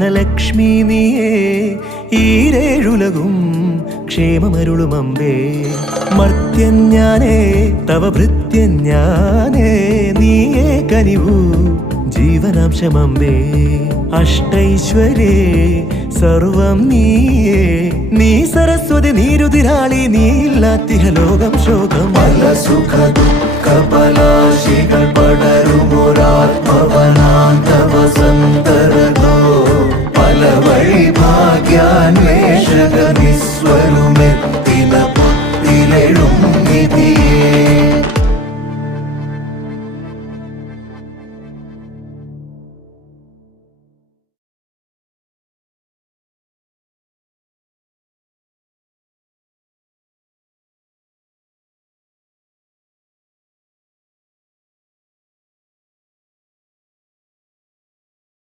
ധനലക്ഷ്മി നീയേ ഈരേഴുലകും ക്ഷേമമരുളും അമ്പേ. മർത്യൻ ഞാനേ തവ ഭൃത്യൻ ഞാനേ നീയേ കനിവൂ ജീവനാംശമമ്പേ. അഷ്ടൈശ്വര്യേ സർവം നീയേ നീ സരസ്വതി നീരുതിരാളി നീയില്ലാത്തിഹ ലോകം ശോകം. പല സുഖ ദുഃഖ പലാശികൾ പടരുമൊരാത്മവനാന്തവ